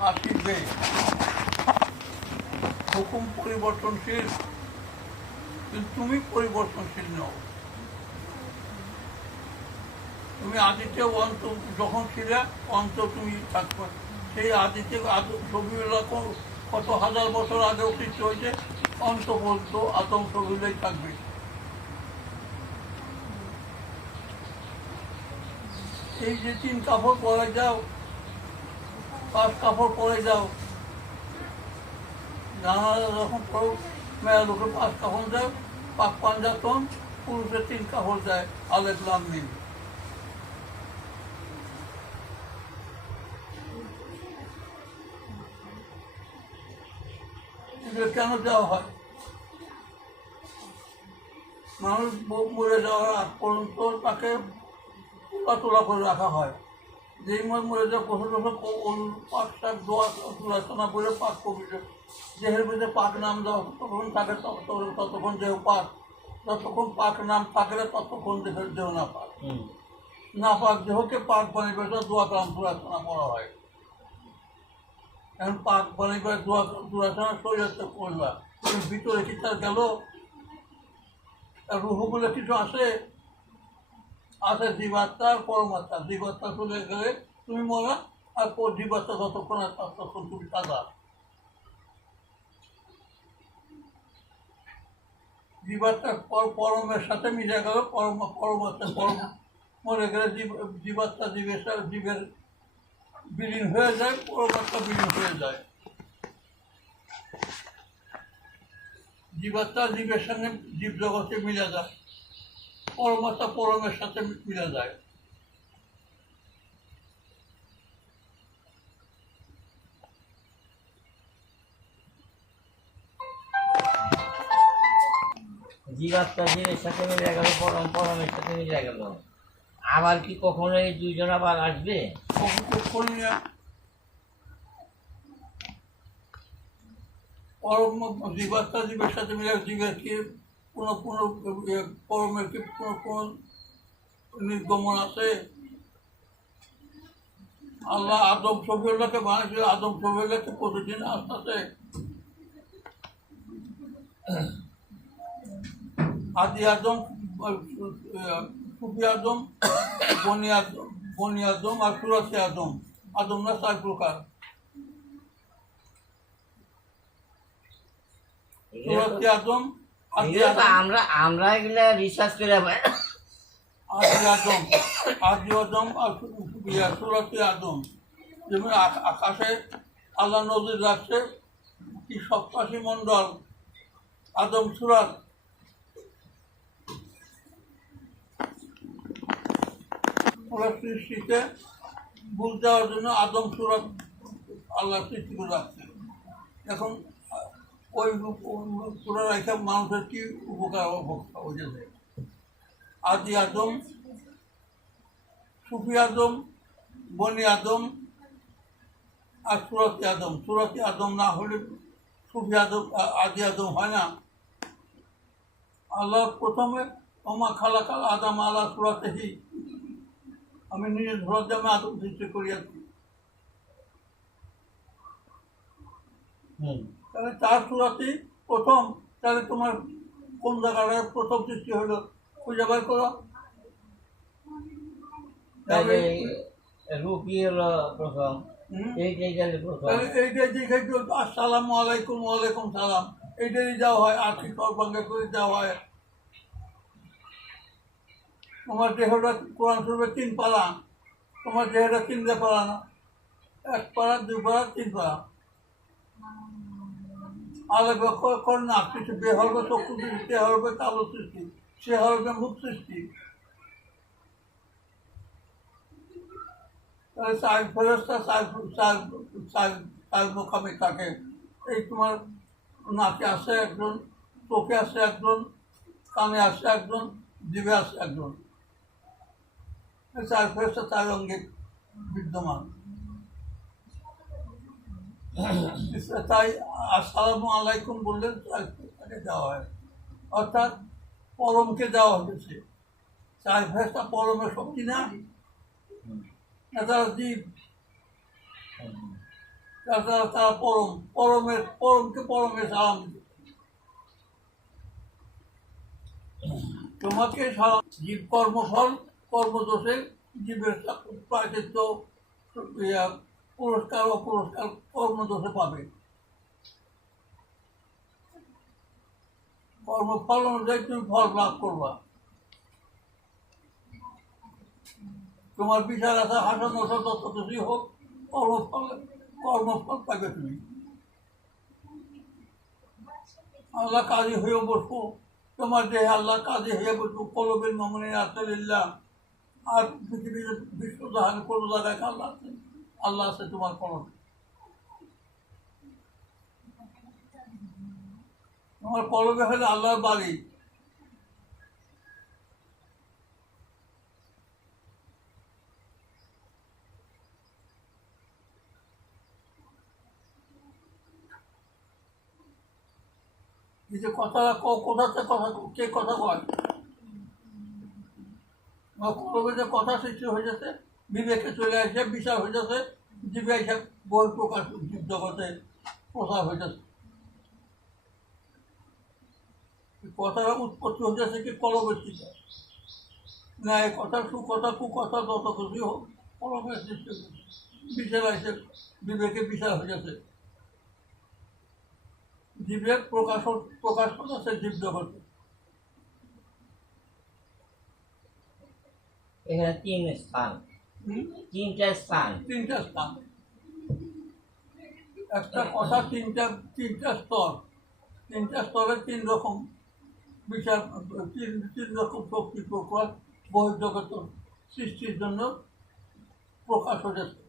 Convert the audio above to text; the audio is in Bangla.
আসিবে। হুকুম পরিবর্তনশীল। কিন্তু তুমি পরিবর্তনশীল নও। তুমি আদিতে অন্ত, যখন ছিলে, অন্ত তুমি থাকবে। সেই আদিতে ছবিগুলো কত- হাজার বছর আগে অস্তিত্ব হয়েছে, অন্ত আতম ছবিগুলোই থাকবে। এই যে তিন কাপড় পরে যাও, পাঁচ কাপড় পরে যাও। জানালা যখন পড়ো মেয়েরা লোকের পাঁচ কাপড় দেয়, পাক পাঞ্জাতন পুরুষের তিন কাপড় দেয় আলেপ লাম এগুলো কেন দেওয়া হয়? মানুষ মরে যাওয়ার আগ পর্যন্ত তাকে তোলা তোলা করে রাখা হয়। যেই মর যাওয়া কঠোর কঠোর পাক শাক দোয়া তুলাচনা করে পাক কবিতে দেহের ভিতরে পাক নাম দেওয়া ততক্ষণ থাকে ততক্ষণ দেহ পাক। যতক্ষণ পাক নাম থাকলে ততক্ষণ দেহের দেহ না পাক। না পাক দেহকে পাক বানিয়ে দোয়া কালাম তুলাচনা করা হয়। এখন পাক বানিয়ে দোয়া তুলাচনা শরীরতে কিন্তু ভিতরে কি তার গেল? তার রুহগুলো কিছু আসে আছে জীবাত্মা আর পরমাত্মা। জীবাত্মা চলে গেলে তুমি মরা, আর জীবাত্মা যতক্ষণ আছে ততক্ষণ তুমি সাদা জীবাত্মা পর পরমের সাথে মিশে গেল, পরম, পরমাত্মা পরম মরে গেলে জীব, জীবাত্মা জীবের জীবের বিলীন হয়ে যায়, পরমাত্মা বিলীন হয়ে যায়। জীবাত্মা জীবের সঙ্গে জীব জগতে মিলে যায়। পরমাত্মা পরমের সাথে মিলে যায়। জীবাত্মা জীবের সাথে মিলে গেল পরম পরমের সাথে মিলে গেল। আবার কি কখনো এই দুইজন আবার আসবে? পরম জীবাত্মা জীবের সাথে মিলে জীবের কি কোনো কোনো পরমের কি কোনো কোনো নির্গমন আছে? আল্লাহ আদম ছবিগুলোকে বানিয়েছিল আদম ছবিগুলোকে প্রতিদিন আসতে আদি আদম সুফি আদম বনি আদম বনি আদম আর সুরাসি আদম। আদম না চার প্রকার। সুরাসি আদম আমরা আমরা এগুলা রিসার্চ করে আদি আদম আদি আদম আর সু- আদম যেমন আক- আকাশে আল্লাহ নদীর রাখছে কি সপ্তাশী মণ্ডল আদম সুরাত। ওরা সৃষ্টিতে ভুল দেওয়ার জন্য আদম সুরাত আল্লাহ সৃষ্টি করে রাখছে এখন ওই পুরা রেখে মানুষের কি উপকার হয়েছে আদি আদম, সুফি আদম, বনি আদম আর সুরতি আদম। সুরতি আদম না হলে সুফি আদম আদি আদম হয় না। আল্লাহ প্রথমে অমা খালা খালা আদম আল্লাহ সুরাতেহি। আমি নিজের ধরার আদম সৃষ্টি করিয়াছি। হুম। তাহলে চার সুরাতি প্রথম তাহলে তোমার কোন জায়গাটায় প্রথম সৃষ্টি হলো? খুঁজে বের করো। হলো প্রথম এইটাই দেখে আলাইকুম ওয়ালাইকুম সালাম। যাওয়া হয় আর্থিক সর্বাঙ্গে করে যাওয়া হয়। তোমার দেহটা কোরআন শরীফের তিন পালা তোমার দেহটা তিনটে পালা না? এক পালা দুই পালা তিন পালা হলবে মুখ সৃষ্টি তাহলে চার ফেরস্তা, চার চার চার চার মোকামে থাকে এই তোমার নাকে আসে একজন, চোখে আসে একজন, কানে আসে একজন, জিভে আসে একজন। চার ফেরস্তা, চার অঙ্গে বিদ্যমান। তাই আসসালামু আলাইকুম বললে তাকে দেওয়া হয়। অর্থাৎ পরমকে দেওয়া হয়েছে চার ফেরস্তা পরমের শক্তি না? তারা জীব তারা পরম, পরমের, পরমকে পরমে সালাম তোমাকে জীব কর্মফল কর্মদোষে জীবের প্রাচিত্য পুরস্কার ও পুরস্কার কর্মদোষে পাবে। কর্মফল অনুযায়ী তুমি ফল লাভ করবা। তোমার বিচার আছে হাসান কিছুই হোক, কর্মফল কর্মফল পাবে তুমি। আল্লাহ কাজী হয়ে বসবো। তোমার দেহে আল্লাহ কাজী হয়ে বসবো। কলবের মামুনি আসালিল্লাহ আর পৃথিবীর বিশ্ব জাহান কোনো জায়গায় আল্লাহ আছে। আল্লাহ আছে তোমার কলবে। তোমার কলবে হলে আল্লাহর বাড়ি যে কথা কোথাতে কথা কে কথা কয়? আমার কলবে যে কথা সৃষ্টি হয়ে যাচ্ছে বিবেকে চলে আসে, বিচার হয়ে যাচ্ছে জীবে এসে বই প্রকাশ জগতে প্রসার হয়ে যাচ্ছে এই কথার উৎপত্তি হয়ে যাচ্ছে কি কলবের থেকে না এই কথা সুকথা কুকথা যত খুশি হোক কলমের সৃষ্টি বিচার আসে বিবেকে বিচার হয়ে যাচ্ছে জীবের প্রকাশ প্রকাশ করতেছে জীব জগতে। এখানে তিন স্থান। তিনটা স্থান। তিনটা স্থান। একটা কথা তিনটা তিনটা স্তর। তিনটা স্তরের তিন রকম। বিচার তিন রকম শক্তি প্রকাশ বহির্জগত সৃষ্টির জন্য প্রকাশ হয়েছে